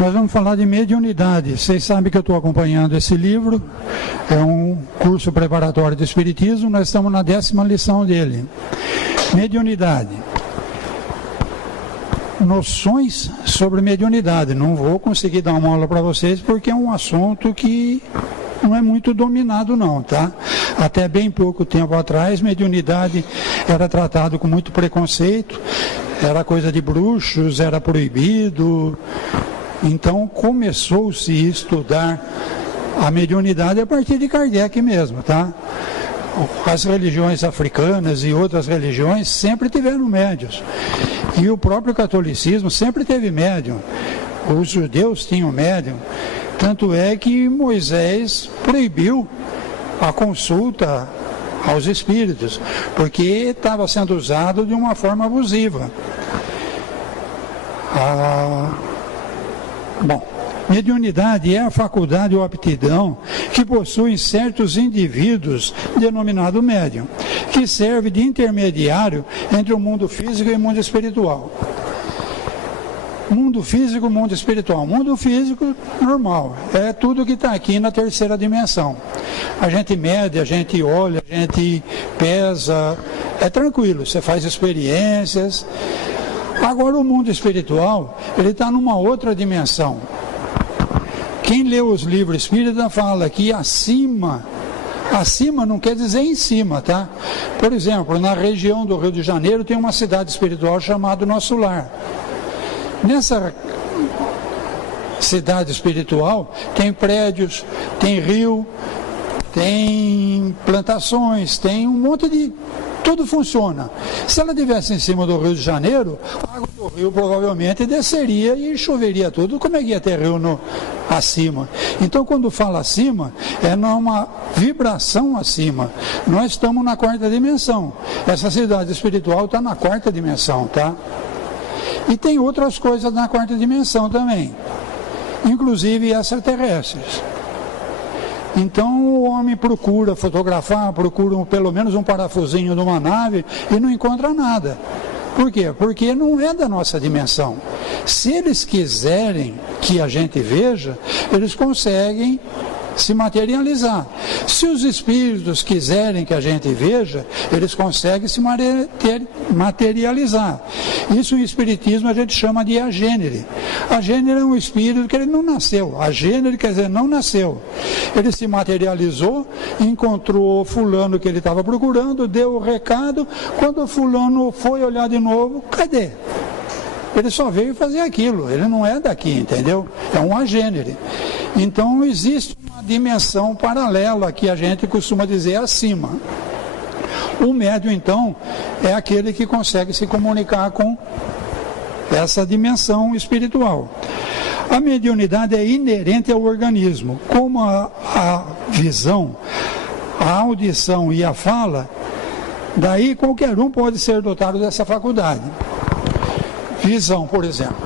Nós vamos falar de mediunidade. Vocês sabem que eu estou acompanhando esse livro, é um curso preparatório de Espiritismo, nós estamos na 10ª lição dele. Mediunidade. Noções sobre mediunidade. Não vou conseguir dar uma aula para vocês porque é um assunto que não é muito dominado não, tá? Até bem pouco tempo atrás, mediunidade era tratado com muito preconceito, era coisa de bruxos, era proibido. Então começou-se a estudar a mediunidade a partir de Kardec mesmo, tá? As religiões africanas e outras religiões sempre tiveram médiuns. E o próprio catolicismo sempre teve médium. Os judeus tinham médium. Tanto é que Moisés proibiu a consulta aos espíritos, porque estava sendo usado de uma forma abusiva. Mediunidade é a faculdade ou aptidão que possuem certos indivíduos, denominado médium, que serve de intermediário entre o mundo físico e o mundo espiritual. Mundo físico, mundo espiritual. Mundo físico, normal, é tudo que está aqui na terceira dimensão. A gente mede, a gente olha, a gente pesa, é tranquilo, você faz experiências. Agora o mundo espiritual, ele está numa outra dimensão. Quem lê os livros espíritas fala que acima não quer dizer em cima, tá? Por exemplo, na região do Rio de Janeiro tem uma cidade espiritual chamada Nosso Lar. Nessa cidade espiritual tem prédios, tem rio, tem plantações, tem um monte de... Tudo funciona. Se ela estivesse em cima do Rio de Janeiro, a água do rio provavelmente desceria e choveria tudo. Como é que ia ter rio acima? Então, quando fala acima, é numa vibração acima. Nós estamos na 4ª dimensão. Essa cidade espiritual está na 4ª dimensão, tá? E tem outras coisas na 4ª dimensão também, inclusive extraterrestres. Então o homem procura fotografar, procura pelo menos um parafusinho de uma nave e não encontra nada. Por quê? Porque não é da nossa dimensão. Se eles quiserem que a gente veja, eles conseguem se materializar. Se os espíritos quiserem que a gente veja, eles conseguem se materializar. Isso em espiritismo a gente chama de agênere. Agênere é um espírito que ele não nasceu. Agênere quer dizer não nasceu. Ele se materializou, encontrou fulano que ele estava procurando, deu o recado, quando o fulano foi olhar de novo, cadê? Ele só veio fazer aquilo, ele não é daqui, entendeu? É um agênere. Então existe uma dimensão paralela que a gente costuma dizer acima. O médium, então, é aquele que consegue se comunicar com essa dimensão espiritual. A mediunidade é inerente ao organismo. Como a visão, a audição e a fala, daí qualquer um pode ser dotado dessa faculdade. Visão, por exemplo.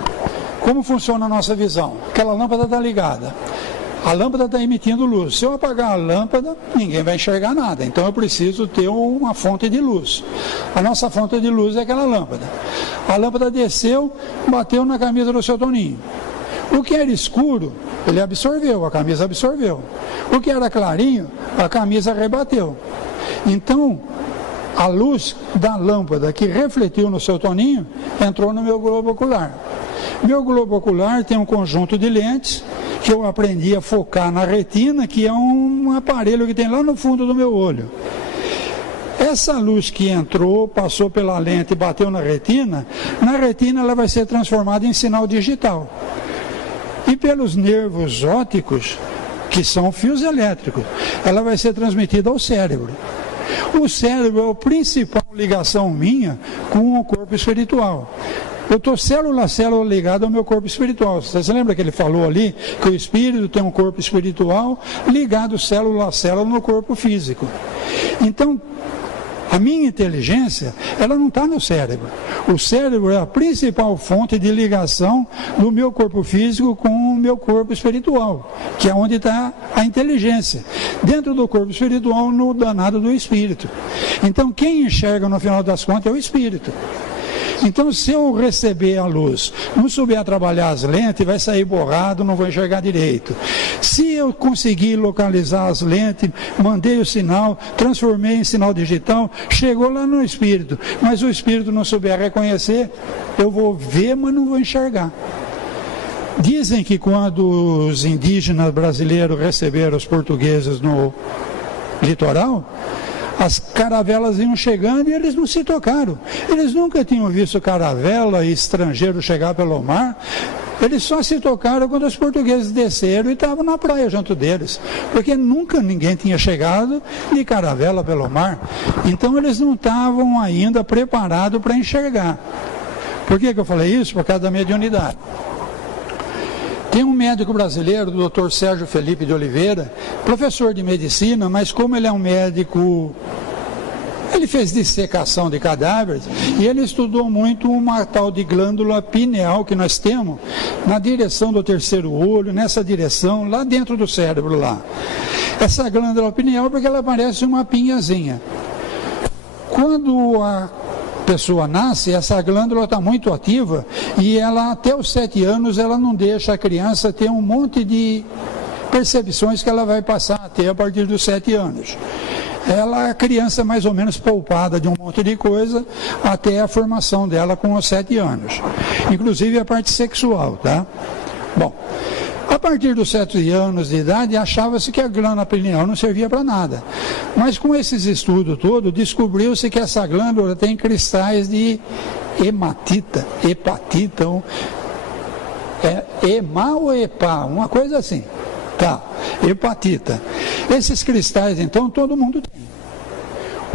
Como funciona a nossa visão? Aquela lâmpada está ligada. A lâmpada está emitindo luz. Se eu apagar a lâmpada, ninguém vai enxergar nada. Então eu preciso ter uma fonte de luz. A nossa fonte de luz é aquela lâmpada. A lâmpada desceu, bateu na camisa do seu Toninho. O que era escuro, ele absorveu, a camisa absorveu. O que era clarinho, a camisa rebateu. Então, a luz da lâmpada que refletiu no seu Toninho entrou no meu globo ocular. Meu globo ocular tem um conjunto de lentes que eu aprendi a focar na retina, que é um aparelho que tem lá no fundo do meu olho. Essa luz que entrou, passou pela lente e bateu na retina ela vai ser transformada em sinal digital. E pelos nervos ópticos, que são fios elétricos, ela vai ser transmitida ao cérebro. O cérebro é a principal ligação minha com o corpo espiritual. Eu estou célula a célula ligado ao meu corpo espiritual. Você se lembra que ele falou ali que o espírito tem um corpo espiritual ligado célula a célula no corpo físico. Então, a minha inteligência, ela não está no cérebro. O cérebro é a principal fonte de ligação do meu corpo físico com o meu corpo espiritual, que é onde está a inteligência. Dentro do corpo espiritual, no danado do espírito. Então, quem enxerga no final das contas é o espírito. Então, se eu receber a luz, não souber trabalhar as lentes, vai sair borrado, não vou enxergar direito. Se eu conseguir localizar as lentes, mandei o sinal, transformei em sinal digital, chegou lá no espírito, mas o espírito não souber reconhecer, eu vou ver, mas não vou enxergar. Dizem que quando os indígenas brasileiros receberam os portugueses no litoral, as caravelas iam chegando e eles não se tocaram. Eles nunca tinham visto caravela e estrangeiro chegar pelo mar. Eles só se tocaram quando os portugueses desceram e estavam na praia junto deles. Porque nunca ninguém tinha chegado de caravela pelo mar. Então eles não estavam ainda preparados para enxergar. Por que eu falei isso? Por causa da mediunidade. Tem um médico brasileiro, o Dr. Sérgio Felipe de Oliveira, professor de medicina, mas como ele é um médico, ele fez dissecação de cadáveres e ele estudou muito uma tal de glândula pineal que nós temos na direção do terceiro olho, nessa direção, lá dentro do cérebro lá. Essa glândula pineal, porque ela parece uma pinhazinha. Quando a pessoa nasce, essa glândula está muito ativa e ela até os 7 anos ela não deixa a criança ter um monte de percepções que ela vai passar a ter a partir dos 7 anos. Ela é a criança mais ou menos poupada de um monte de coisa até a formação dela com os 7 anos. Inclusive a parte sexual, tá? Bom, a partir dos 7 anos de idade, achava-se que a glândula pineal não servia para nada. Mas com esses estudos todos, descobriu-se que essa glândula tem cristais de hepatita, EMA ou EPA, uma coisa assim. Tá, hepatita. Esses cristais, então, todo mundo tem.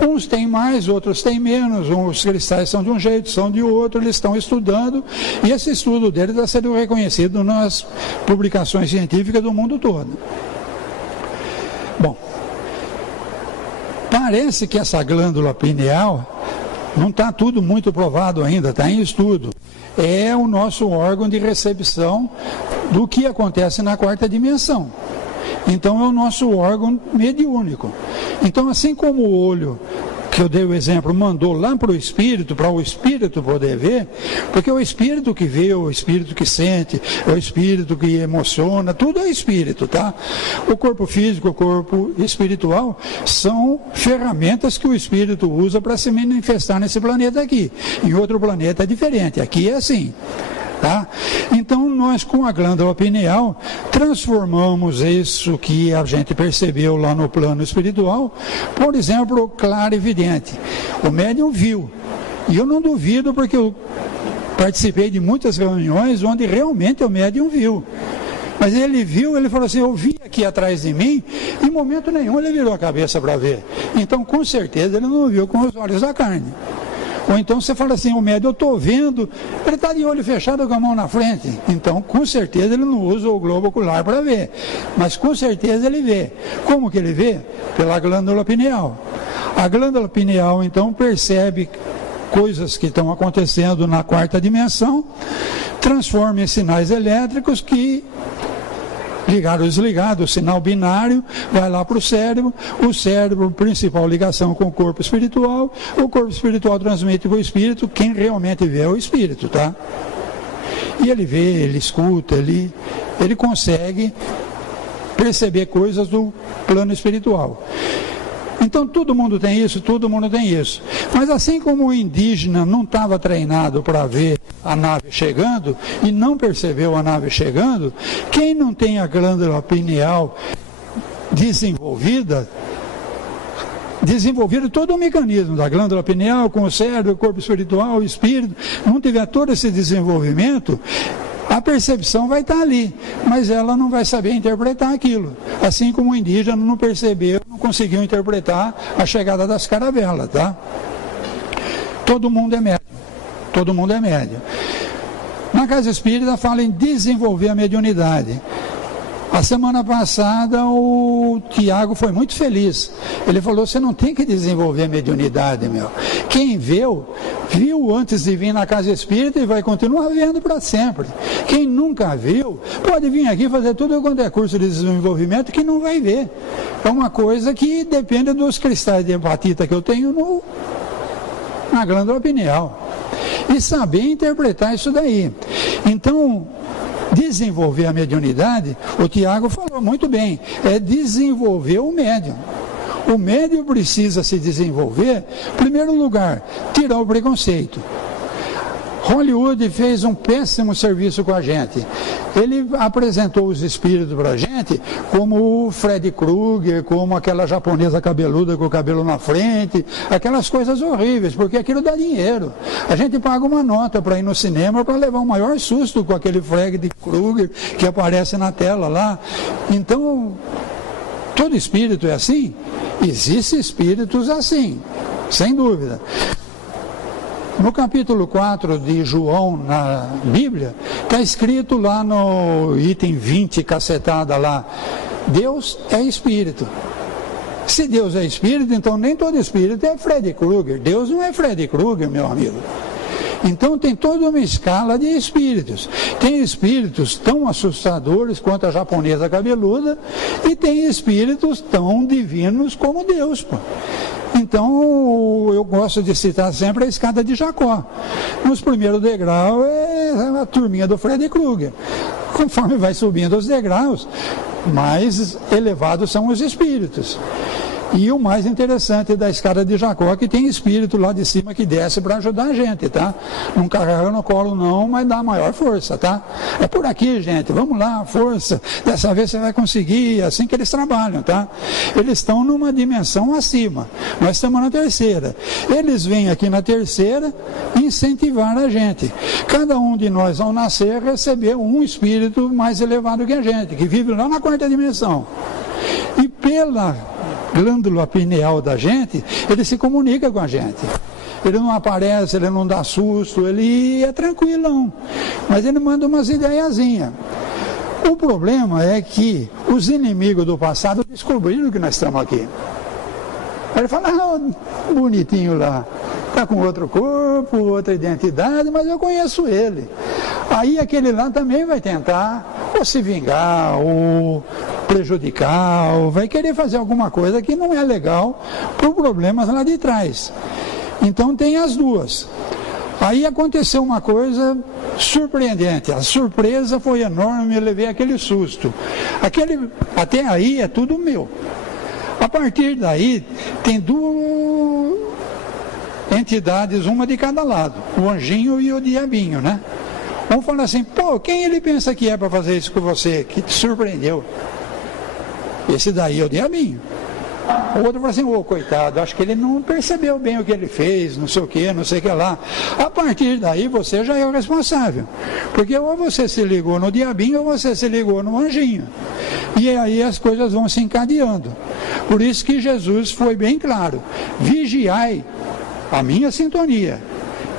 Uns têm mais, outros têm menos, os cristais são de um jeito, são de outro, eles estão estudando, e esse estudo deles está sendo reconhecido nas publicações científicas do mundo todo. Bom, parece que essa glândula pineal, não está tudo muito provado ainda, está em estudo, é o nosso órgão de recepção do que acontece na 4ª dimensão. Então é o nosso órgão mediúnico. Então, assim como o olho, que eu dei o exemplo, mandou lá para o espírito poder ver, porque é o espírito que vê, o espírito que sente, é o espírito que emociona, tudo é espírito, tá? O corpo físico, o corpo espiritual são ferramentas que o espírito usa para se manifestar nesse planeta aqui. Em outro planeta é diferente, aqui é assim. Tá? Então nós com a glândula pineal transformamos isso que a gente percebeu lá no plano espiritual, por exemplo, claro e evidente. O médium viu, e eu não duvido porque eu participei de muitas reuniões onde realmente o médium viu. Mas ele viu, ele falou assim, eu vi aqui atrás de mim, em momento nenhum ele virou a cabeça para ver. Então com certeza ele não viu com os olhos da carne. Ou então você fala assim, o médium, eu estou vendo, ele está de olho fechado com a mão na frente. Então, com certeza, ele não usa o globo ocular para ver. Mas, com certeza, ele vê. Como que ele vê? Pela glândula pineal. A glândula pineal, então, percebe coisas que estão acontecendo na 4ª dimensão, transforma em sinais elétricos que... ligado ou desligado, o sinal binário vai lá para o cérebro, principal ligação com o corpo espiritual transmite para o espírito, quem realmente vê é o espírito, tá? E ele vê, ele escuta, ele consegue perceber coisas do plano espiritual. Então todo mundo tem isso, todo mundo tem isso. Mas assim como o indígena não estava treinado para ver a nave chegando e não percebeu a nave chegando, quem não tem a glândula pineal desenvolvido todo o mecanismo da glândula pineal com o cérebro, o corpo espiritual, o espírito, não tiver todo esse desenvolvimento, a percepção vai estar ali, mas ela não vai saber interpretar aquilo. Assim como o indígena não percebeu, não conseguiu interpretar a chegada das caravelas, tá? Todo mundo é médium. Todo mundo é médium. Na Casa Espírita fala em desenvolver a mediunidade. A semana passada o Tiago foi muito feliz. Ele falou, você não tem que desenvolver a mediunidade, meu. Quem viu antes de vir na Casa Espírita e vai continuar vendo para sempre. Quem nunca viu, pode vir aqui fazer tudo quanto é curso de desenvolvimento que não vai ver. É uma coisa que depende dos cristais de hepatita que eu tenho na glândula pineal. e saber interpretar isso daí. Então, desenvolver a mediunidade, o Tiago falou muito bem, é desenvolver o médium. O médium precisa se desenvolver, em primeiro lugar, tirar o preconceito. Hollywood fez um péssimo serviço com a gente. Ele apresentou os espíritos para a gente como o Freddy Krueger, como aquela japonesa cabeluda com o cabelo na frente, aquelas coisas horríveis, porque aquilo dá dinheiro. A gente paga uma nota para ir no cinema para levar o maior susto com aquele Freddy Krueger que aparece na tela lá. Então, todo espírito é assim? Existem espíritos assim, sem dúvida. No capítulo 4 de João, na Bíblia, está escrito lá no item 20, cacetada lá, Deus é espírito. Se Deus é espírito, então nem todo espírito é Freddy Krueger. Deus não é Freddy Krueger, meu amigo. Então tem toda uma escala de espíritos. Tem espíritos tão assustadores quanto a japonesa cabeluda e tem espíritos tão divinos como Deus, pô. Então, eu gosto de citar sempre a escada de Jacó. Nos primeiros degraus é a turminha do Freddy Krueger. Conforme vai subindo os degraus, mais elevados são os espíritos. E o mais interessante da escada de Jacó é que tem espírito lá de cima que desce para ajudar a gente, tá? Não carrega no colo não, mas dá maior força, tá? É por aqui, gente, vamos lá, força, dessa vez você vai conseguir, é assim que eles trabalham, tá? Eles estão numa dimensão acima, nós estamos na terceira. Eles vêm aqui na terceira incentivar a gente. Cada um de nós, ao nascer, recebeu um espírito mais elevado que a gente, que vive lá na quarta dimensão. E pela glândula pineal da gente, ele se comunica com a gente. Ele não aparece, ele não dá susto, ele é tranquilão, mas ele manda umas ideiazinhas. O problema é que os inimigos do passado descobriram que nós estamos aqui. Ele fala, bonitinho lá, está com outro corpo, outra identidade, mas eu conheço ele. Aí aquele lá também vai tentar ou se vingar, ou prejudicar, ou vai querer fazer alguma coisa que não é legal por problemas lá de trás. Então tem as duas. Aí aconteceu uma coisa surpreendente, a surpresa foi enorme, eu levei aquele susto. Até aí é tudo meu. A partir daí tem duas entidades, uma de cada lado, o anjinho e o diabinho, né? Vamos falar assim, pô, quem ele pensa que é para fazer isso com você, que te surpreendeu? Esse daí é o diabinho. O outro fala assim, coitado, acho que ele não percebeu bem o que ele fez, não sei o que, não sei o que lá. A partir daí você já é o responsável. Porque ou você se ligou no diabinho ou você se ligou no anjinho. E aí as coisas vão se encadeando. Por isso que Jesus foi bem claro, vigiai a minha sintonia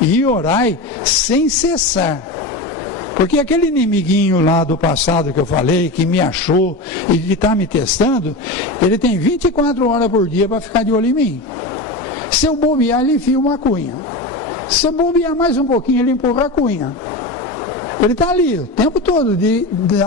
e orai sem cessar. Porque aquele inimiguinho lá do passado que eu falei, que me achou e que está me testando, ele tem 24 horas por dia para ficar de olho em mim. Se eu bobear, ele enfia uma cunha. Se eu bobear mais um pouquinho, ele empurra a cunha. Ele está ali o tempo todo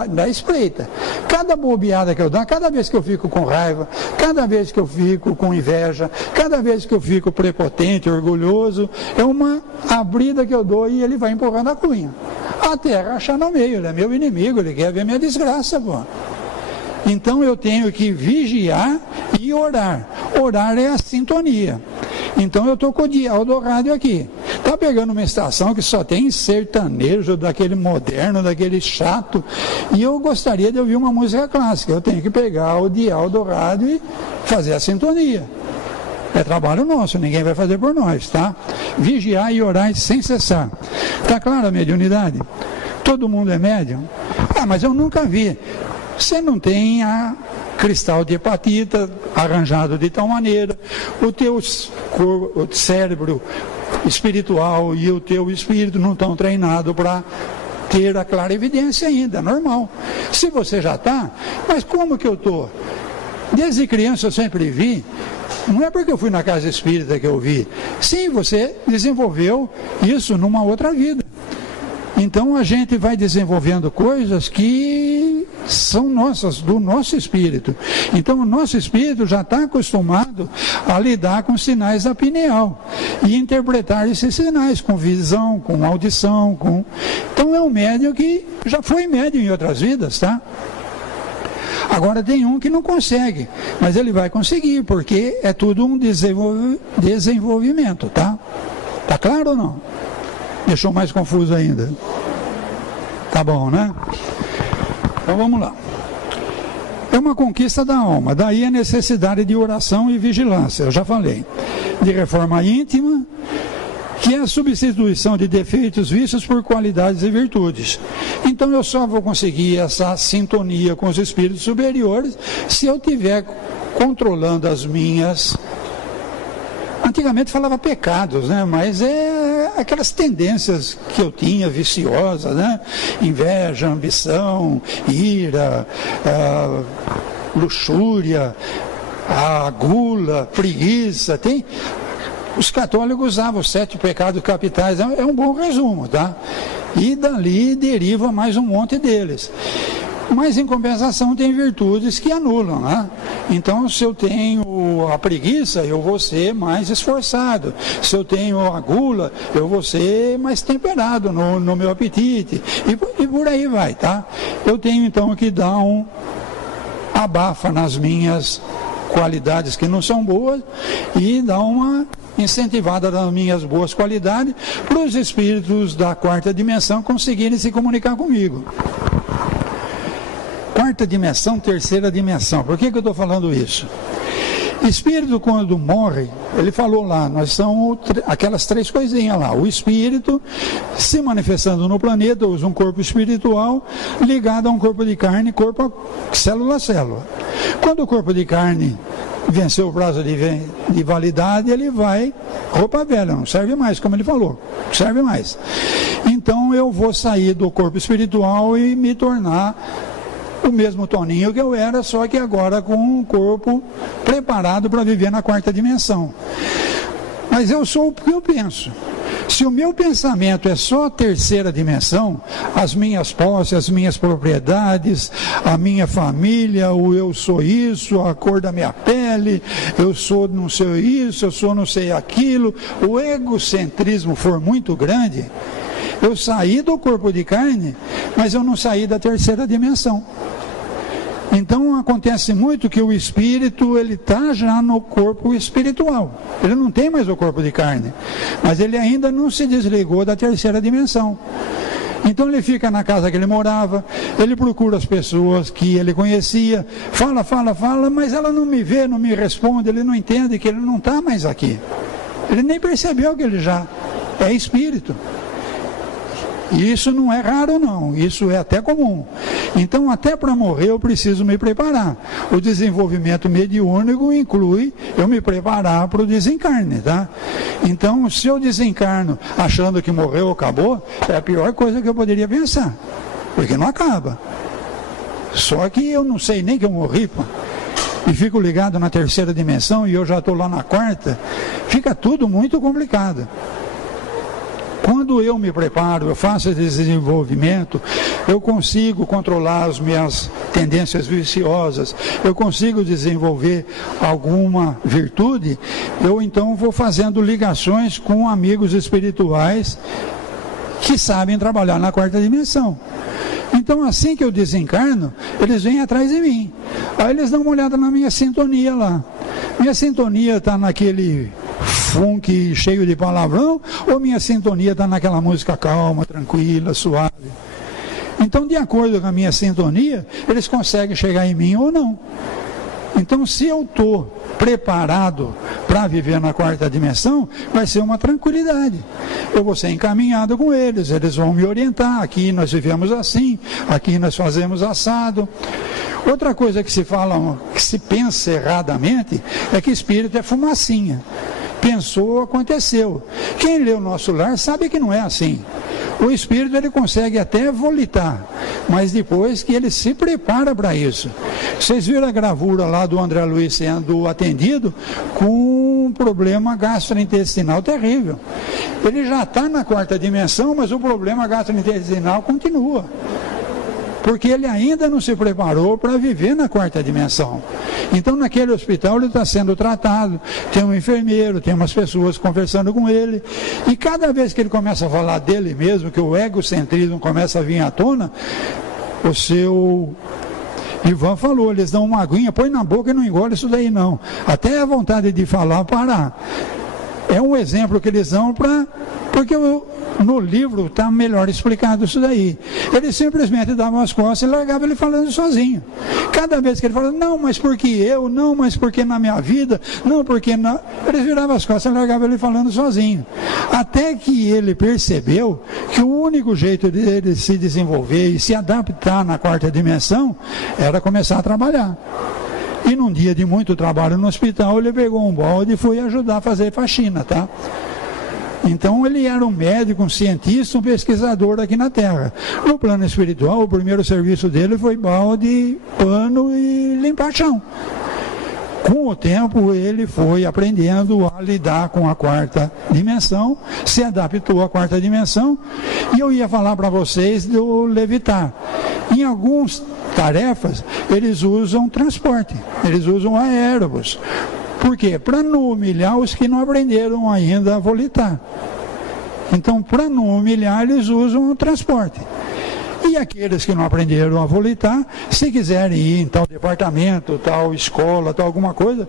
da espreita. Cada bobeada que eu dou, cada vez que eu fico com raiva, cada vez que eu fico com inveja, cada vez que eu fico prepotente, orgulhoso, é uma abrida que eu dou e ele vai empurrando a cunha. Até rachar no meio, ele é meu inimigo, ele quer ver minha desgraça, pô. Então eu tenho que vigiar e orar. Orar é a sintonia. Então eu estou com o dial do rádio aqui. Está pegando uma estação que só tem sertanejo, daquele moderno, daquele chato. E eu gostaria de ouvir uma música clássica. Eu tenho que pegar o dial do rádio e fazer a sintonia. É trabalho nosso, ninguém vai fazer por nós, tá? Vigiar e orar sem cessar. Está claro a mediunidade? Todo mundo é médium? Mas eu nunca vi. Você não tem a cristal de hepatita arranjado de tal maneira, o teu cérebro espiritual e o teu espírito não estão treinados para ter a clarividência ainda, normal. Se você já está, mas como que eu estou? Desde criança eu sempre vi, não é porque eu fui na casa espírita que eu vi. Sim, você desenvolveu isso numa outra vida. Então a gente vai desenvolvendo coisas que são nossas, do nosso espírito. Então o nosso espírito já está acostumado a lidar com sinais da pineal e interpretar esses sinais com visão, com audição, Então é um médium que já foi médium em outras vidas, tá? Agora tem um que não consegue, mas ele vai conseguir, porque é tudo um desenvolvimento, tá? Tá claro ou não? Deixou mais confuso ainda? Tá bom, né? Então vamos lá. É uma conquista da alma, daí a necessidade de oração e vigilância, eu já falei. De reforma íntima, que é a substituição de defeitos, vícios por qualidades e virtudes. Então eu só vou conseguir essa sintonia com os espíritos superiores se eu estiver controlando as minhas... Antigamente falava pecados, né? Mas é aquelas tendências que eu tinha, viciosas, né? Inveja, ambição, ira, luxúria, a gula, preguiça, tem... Os católicos usavam os 7 pecados capitais, é um bom resumo, tá? E dali deriva mais um monte deles. Mas em compensação tem virtudes que anulam, né? Então se eu tenho a preguiça, eu vou ser mais esforçado. Se eu tenho a gula, eu vou ser mais temperado no meu apetite. E por aí vai, tá? Eu tenho então que dar um abafa nas minhas qualidades que não são boas e dar uma incentivada nas minhas boas qualidades para os espíritos da 4ª dimensão conseguirem se comunicar comigo. 4ª dimensão, 3ª dimensão. Por que eu estou falando isso? Espírito, quando morre, ele falou lá, nós somos aquelas 3 coisinhas lá. O espírito se manifestando no planeta, usa um corpo espiritual ligado a um corpo de carne, célula a célula. Quando o corpo de carne venceu o prazo de validade, ele vai, roupa velha, não serve mais, como ele falou, não serve mais. Então eu vou sair do corpo espiritual e me tornar o mesmo Toninho que eu era, só que agora com um corpo preparado para viver na 4ª dimensão. Mas eu sou o que eu penso. Se o meu pensamento é só a 3ª dimensão, as minhas posses, as minhas propriedades, a minha família, o eu sou isso, a cor da minha pele, eu sou não sei isso, eu sou não sei aquilo, o egocentrismo for muito grande, eu saí do corpo de carne, mas eu não saí da 3ª dimensão. Então acontece muito que o espírito, ele está já no corpo espiritual, ele não tem mais o corpo de carne, mas ele ainda não se desligou da 3ª dimensão. Então ele fica na casa que ele morava, ele procura as pessoas que ele conhecia, fala, mas ela não me vê, não me responde, ele não entende que ele não está mais aqui, ele nem percebeu que ele já é espírito. E isso não é raro não, isso é até comum. Então até para morrer eu preciso me preparar. O desenvolvimento mediúnico inclui eu me preparar para o desencarne, tá? Então se eu desencarno achando que morreu, acabou, é a pior coisa que eu poderia pensar, porque não acaba. Só que eu não sei nem que eu morri, pô. E fico ligado na 3ª dimensão e eu já estou lá na 4ª, fica tudo muito complicado. Quando eu me preparo, eu faço esse desenvolvimento, eu consigo controlar as minhas tendências viciosas, eu consigo desenvolver alguma virtude, eu então vou fazendo ligações com amigos espirituais que sabem trabalhar na 4ª dimensão. Então assim que eu desencarno, eles vêm atrás de mim. Aí eles dão uma olhada na minha sintonia lá. Minha sintonia está naquele funk cheio de palavrão, ou minha sintonia está naquela música calma, tranquila, suave. Então, de acordo com a minha sintonia, eles conseguem chegar em mim ou não. Então, se eu estou preparado para viver na 4ª dimensão, vai ser uma tranquilidade. Eu vou ser encaminhado com eles, eles vão me orientar. Aqui nós vivemos assim, aqui nós fazemos assado. Outra coisa que se fala, que se pensa erradamente, é que espírito é fumacinha. Pensou, aconteceu. Quem lê o Nosso Lar sabe que não é assim. O espírito ele consegue até volitar, mas depois que ele se prepara para isso. Vocês viram a gravura lá do André Luiz sendo atendido com um problema gastrointestinal terrível. Ele já está na 4ª dimensão, mas o problema gastrointestinal continua. porque ele ainda não se preparou para viver na quarta dimensão. Então, naquele hospital, ele está sendo tratado, tem um enfermeiro, tem umas pessoas conversando com ele, e cada vez que ele começa a falar dele mesmo, que o egocentrismo começa a vir à tona, o seu Ivan falou, eles dão uma aguinha, põe na boca e não engole isso daí não, até a vontade de falar parar. É um exemplo que eles dão porque no livro está melhor explicado isso daí. Ele simplesmente dava as costas e largava ele falando sozinho. Cada vez que ele falava, não, mas porque eu, não, mas porque na minha vida, não, porque na... Eles viravam as costas e largavam ele falando sozinho. Até que ele percebeu que o único jeito dele se desenvolver e se adaptar na quarta dimensão era começar a trabalhar. E num dia de muito trabalho no hospital, ele pegou um balde e foi ajudar a fazer faxina, tá? Então ele era um médico, um cientista, um pesquisador aqui na Terra. No plano espiritual, o primeiro serviço dele foi balde, pano e limpar chão. Com o tempo ele foi aprendendo a lidar com a quarta dimensão, se adaptou à quarta dimensão, e eu ia falar para vocês do levitar. Em algumas tarefas, eles usam transporte, eles usam aérobus. Por quê? Para não humilhar os que não aprenderam ainda a volitar. Então, para não humilhar, eles usam o transporte. E aqueles que não aprenderam a volitar, se quiserem ir em tal departamento, tal escola, tal alguma coisa,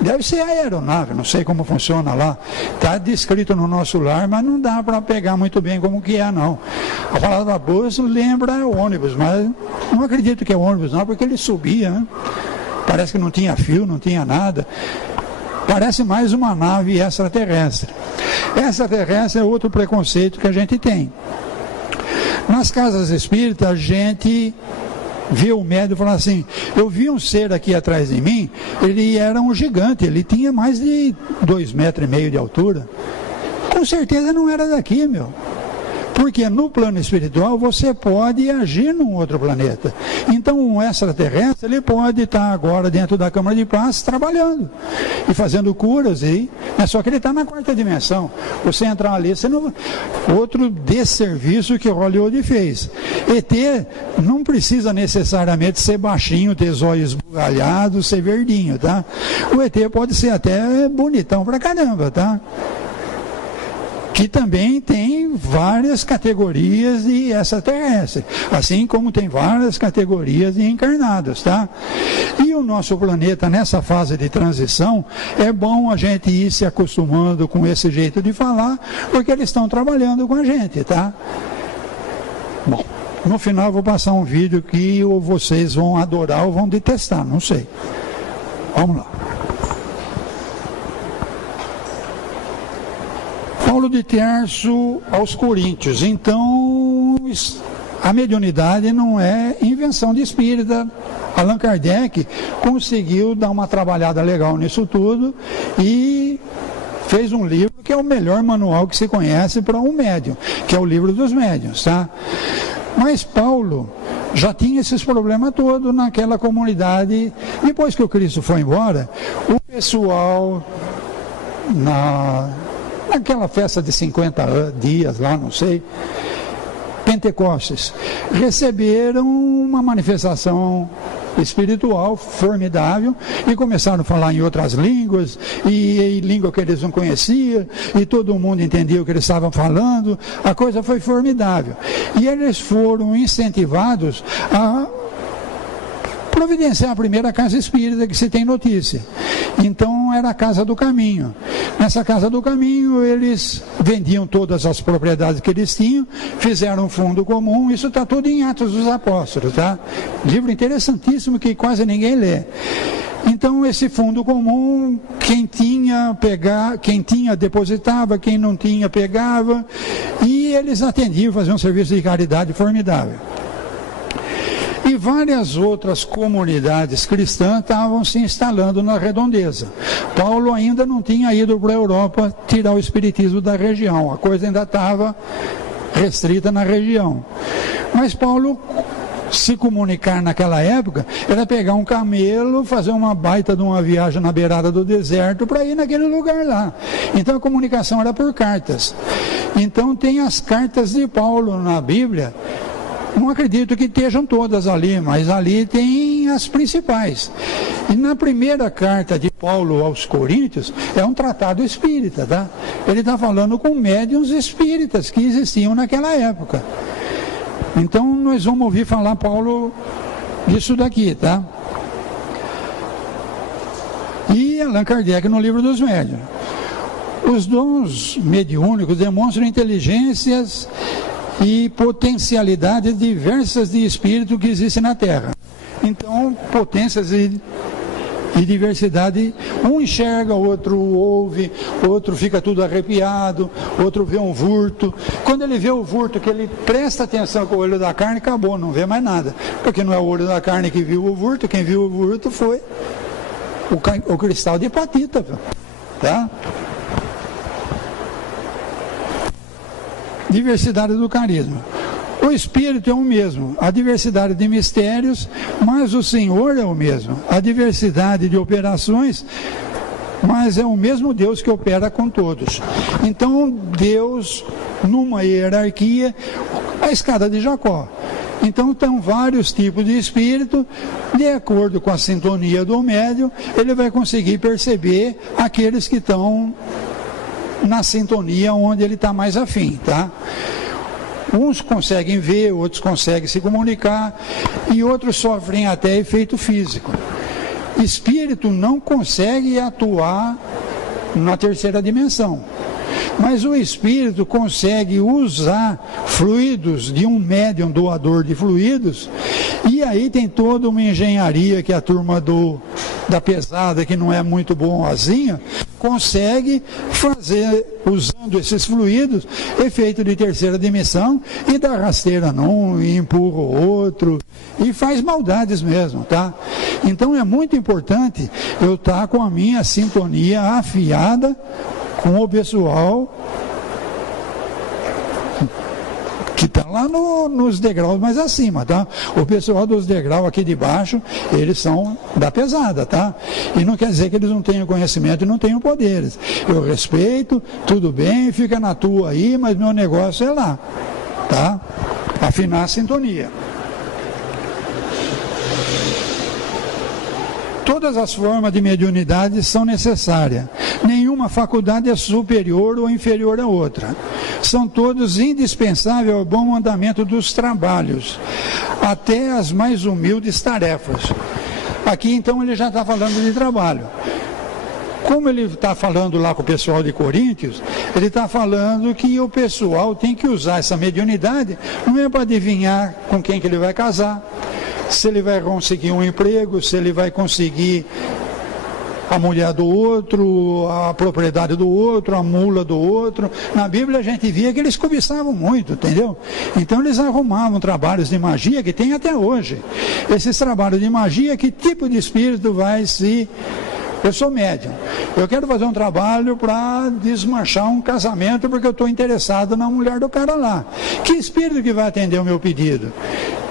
deve ser aeronave, não sei como funciona lá. Está descrito no nosso lar, mas não dá para pegar muito bem como que é, não. A palavra bus lembra ônibus, mas não acredito que é ônibus, não, porque ele subia, né? Parece que não tinha fio, não tinha nada. Parece mais uma nave extraterrestre. Extraterrestre é outro preconceito que a gente tem. Nas casas espíritas, a gente vê o médium e fala assim, eu vi um ser aqui atrás de mim, ele era um gigante, ele tinha mais de 2,5 metros de altura. Com certeza não era daqui, meu. Porque no plano espiritual você pode agir num outro planeta. Então um extraterrestre, ele pode estar agora dentro da Câmara de Paz trabalhando e fazendo curas, só que ele está na quarta dimensão. Você entrar ali, você não... Outro desserviço que Hollywood fez. ET não precisa necessariamente ser baixinho, ter zóio esbugalhado, ser verdinho, tá? O ET pode ser até bonitão pra caramba, tá? Que também tem várias categorias de extraterrestres, assim como tem várias categorias de encarnados, tá? E o nosso planeta, nessa fase de transição, é bom a gente ir se acostumando com esse jeito de falar, porque eles estão trabalhando com a gente, tá? Bom, no final eu vou passar um vídeo que ou vocês vão adorar ou vão detestar, não sei. Vamos lá. Paulo de Tarso aos Coríntios. Então, a mediunidade não é invenção de espírita. Allan Kardec conseguiu dar uma trabalhada legal nisso tudo e fez um livro que é o melhor manual que se conhece para um médium, que é o Livro dos Médiuns, tá? Mas Paulo já tinha esses problemas todos naquela comunidade. Depois que o Cristo foi embora, o pessoal naquela festa de 50 dias lá, não sei, Pentecostes, receberam uma manifestação espiritual formidável e começaram a falar em outras línguas e língua que eles não conheciam e todo mundo entendia o que eles estavam falando. A coisa foi formidável e eles foram incentivados a providenciar a primeira casa espírita que se tem notícia. Então era a Casa do Caminho. Nessa Casa do Caminho eles vendiam todas as propriedades que eles tinham, fizeram um fundo comum. Isso está tudo em Atos dos Apóstolos, tá? Livro interessantíssimo que quase ninguém lê. Então esse fundo comum, quem tinha depositava, quem não tinha pegava, e eles atendiam, faziam um serviço de caridade formidável. E várias outras comunidades cristãs estavam se instalando na redondeza. Paulo ainda não tinha ido para a Europa tirar o espiritismo da região, a coisa ainda estava restrita na região. Mas Paulo se comunicar naquela época era pegar um camelo, fazer uma baita de uma viagem na beirada do deserto para ir naquele lugar lá. Então a comunicação era por cartas. Então tem as cartas de Paulo na Bíblia, Não acredito que estejam todas ali, mas ali tem as principais. E na primeira carta de Paulo aos Coríntios, é um tratado espírita, tá? Ele está falando com médiuns espíritas que existiam naquela época. Então nós vamos ouvir falar Paulo disso daqui, tá? E Allan Kardec no Livro dos Médiuns. Os dons mediúnicos demonstram inteligências e potencialidades diversas de espírito que existem na Terra. Então, potências e diversidade, um enxerga, outro ouve, outro fica tudo arrepiado, outro vê um vulto. Quando ele vê o vulto, que ele presta atenção com o olho da carne, acabou, não vê mais nada. Porque não é o olho da carne que viu o vulto, quem viu o vulto foi o cristal de hepatita, tá? Diversidade do carisma. O Espírito é o mesmo, a diversidade de mistérios, mas o Senhor é o mesmo. A diversidade de operações, mas é o mesmo Deus que opera com todos. Então, Deus, numa hierarquia, a escada de Jacó. Então, estão vários tipos de espírito, de acordo com a sintonia do médium, ele vai conseguir perceber aqueles que estão na sintonia onde ele está mais afim, tá? Uns conseguem ver, outros conseguem se comunicar e outros sofrem até efeito físico. Espírito não consegue atuar na terceira dimensão, mas o espírito consegue usar fluidos de um médium doador de fluidos, e aí tem toda uma engenharia que a turma da pesada, que não é muito boazinha, consegue fazer, usando esses fluidos, efeito de terceira dimensão, e dá rasteira num, e empurra o outro, e faz maldades mesmo, tá? Então é muito importante eu estar com a minha sintonia afiada com o pessoal que está lá nos degraus mais acima, tá? O pessoal dos degraus aqui de baixo, eles são da pesada, tá? E não quer dizer que eles não tenham conhecimento e não tenham poderes. Eu respeito, tudo bem, fica na tua aí, mas meu negócio é lá, tá? Afinar a sintonia. Todas as formas de mediunidade são necessárias. Nenhuma faculdade é superior ou inferior à outra. São todos indispensáveis ao bom andamento dos trabalhos, até as mais humildes tarefas. Aqui então ele já está falando de trabalho. Como ele está falando lá com o pessoal de Coríntios, ele está falando que o pessoal tem que usar essa mediunidade, não é para adivinhar com quem que ele vai casar, se ele vai conseguir um emprego, se ele vai conseguir a mulher do outro, a propriedade do outro, a mula do outro. Na Bíblia a gente via que eles cobiçavam muito, entendeu? Então eles arrumavam trabalhos de magia que tem até hoje. Esses trabalhos de magia, que tipo de espírito vai se... Eu sou médium, eu quero fazer um trabalho para desmanchar um casamento porque eu estou interessado na mulher do cara lá. Que espírito que vai atender o meu pedido?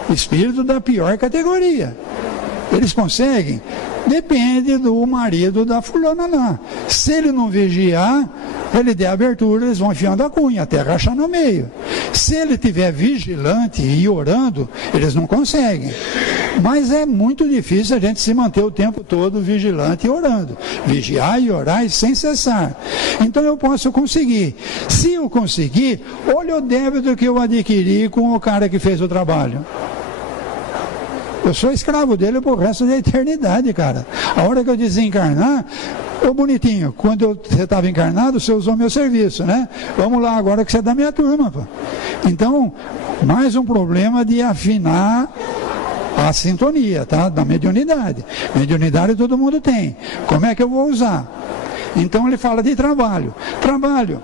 Espírito da pior categoria. Eles conseguem? Depende do marido da fulana lá. Se ele não vigiar, ele der abertura, eles vão enfiando a cunha até rachar no meio. Se ele estiver vigilante e orando, eles não conseguem. Mas é muito difícil a gente se manter o tempo todo vigilante e orando. Vigiar e orar sem cessar. Então eu posso conseguir. Se eu conseguir, olha o débito que eu adquiri com o cara que fez o trabalho. Eu sou escravo dele pro resto da eternidade, cara. A hora que eu desencarnar, ô bonitinho, quando você estava encarnado, você usou meu serviço, né? Vamos lá, agora que você é da minha turma, pô. Então, mais um problema de afinar a sintonia, tá? Da mediunidade. Mediunidade todo mundo tem. Como é que eu vou usar? Então ele fala de trabalho. Trabalho,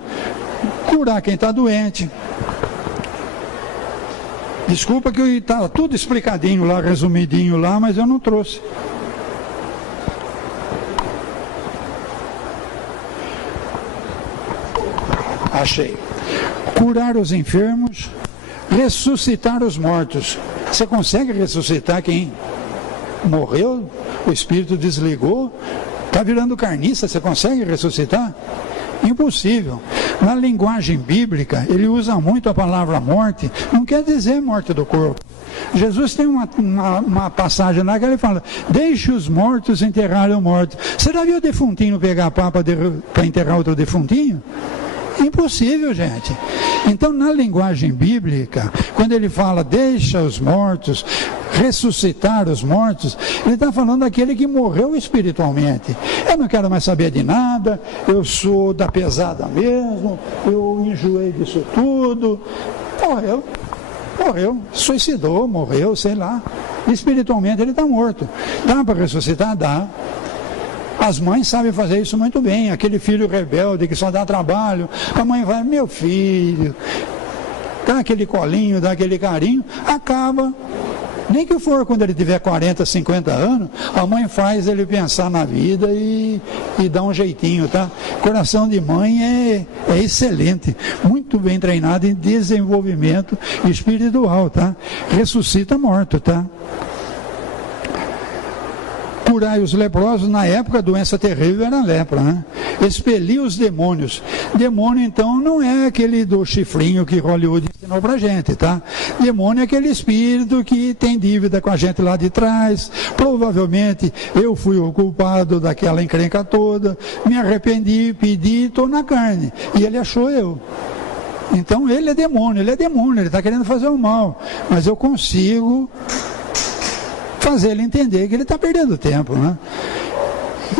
curar quem está doente. Desculpa que está tudo explicadinho lá, resumidinho lá, mas eu não trouxe. Achei. Curar os enfermos, ressuscitar os mortos. Você consegue ressuscitar quem morreu, o espírito desligou, está virando carniça, você consegue ressuscitar? Impossível. Na linguagem bíblica, ele usa muito a palavra morte, não quer dizer morte do corpo. Jesus tem uma passagem lá que ele fala: deixe os mortos enterrarem o morto. Você já viu o defuntinho pegar pá para enterrar outro defuntinho? Impossível, gente. Então, na linguagem bíblica, quando ele fala deixa os mortos, ressuscitar os mortos, ele está falando daquele que morreu espiritualmente. Eu não quero mais saber de nada, eu sou da pesada mesmo, eu enjoei disso tudo. Morreu, suicidou, morreu, sei lá. Espiritualmente ele está morto. Dá para ressuscitar? Dá. As mães sabem fazer isso muito bem. Aquele filho rebelde que só dá trabalho, a mãe vai: meu filho, dá aquele colinho, dá aquele carinho, acaba. Nem que for quando ele tiver 40, 50 anos, a mãe faz ele pensar na vida e dá um jeitinho, tá? Coração de mãe é excelente, muito bem treinado em desenvolvimento espiritual, tá? Ressuscita morto, tá? Curai os leprosos, na época a doença terrível era a lepra, né? Expelir os demônios. Demônio, então, não é aquele do chifrinho que Hollywood ensinou pra gente, tá? Demônio é aquele espírito que tem dívida com a gente lá de trás. Provavelmente eu fui o culpado daquela encrenca toda, me arrependi, pedi, estou na carne. E ele achou eu. Então ele é demônio, ele está querendo fazer o mal. Mas eu consigo fazer ele entender que ele está perdendo tempo, né?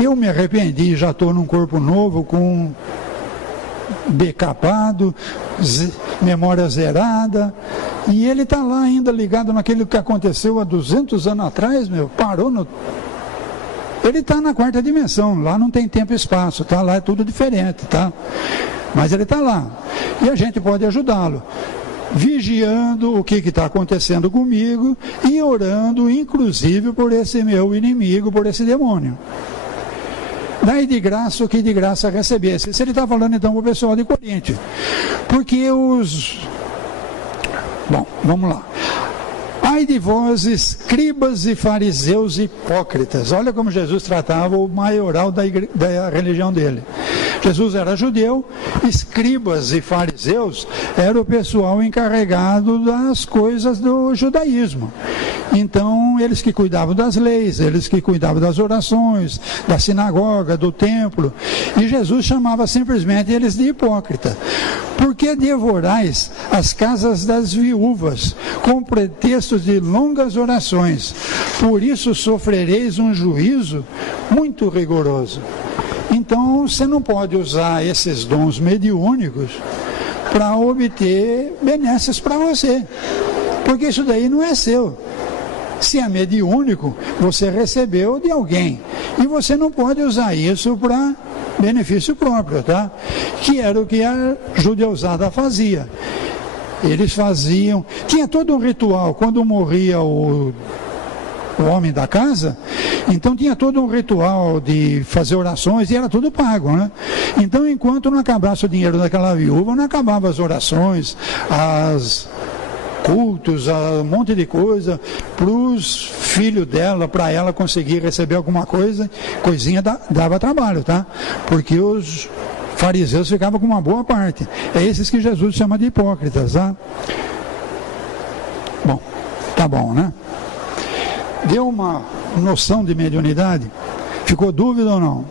Eu me arrependi, já estou num corpo novo, com decapado, memória zerada, e ele está lá ainda ligado naquilo que aconteceu há 200 anos atrás, parou no... Ele está na quarta dimensão, lá não tem tempo e espaço, tá? Lá é tudo diferente, tá? Mas ele está lá, e a gente pode ajudá-lo, vigiando o que está acontecendo comigo e orando, inclusive, por esse meu inimigo, por esse demônio. Dai de graça o que de graça recebesse. Se ele está falando, então, para o pessoal de Corinto. Porque Bom, vamos lá. Ai de vós, escribas e fariseus hipócritas. Olha como Jesus tratava o maioral da religião dele. Jesus era judeu, escribas e fariseus era o pessoal encarregado das coisas do judaísmo. Então, eles que cuidavam das leis, eles que cuidavam das orações, da sinagoga, do templo. E Jesus chamava simplesmente eles de hipócrita. Por que devorais as casas das viúvas, com pretextos de longas orações? Por isso sofrereis um juízo muito rigoroso. Então, você não pode usar esses dons mediúnicos para obter benesses para você, porque isso daí não é seu. Se é mediúnico, você recebeu de alguém, e você não pode usar isso para benefício próprio, tá? Que era o que a judeusada fazia. Eles faziam, tinha todo um ritual, quando morria o homem da casa, então tinha todo um ritual de fazer orações e era tudo pago, né? Então, enquanto não acabasse o dinheiro daquela viúva, não acabavam as orações, as cultos, um monte de coisa para os filhos dela, para ela conseguir receber alguma coisinha dava trabalho, tá? Porque os fariseus ficavam com uma boa parte. É esses que Jesus chama de hipócritas, tá? Bom, tá bom, né? Deu uma noção de mediunidade? Ficou dúvida ou não?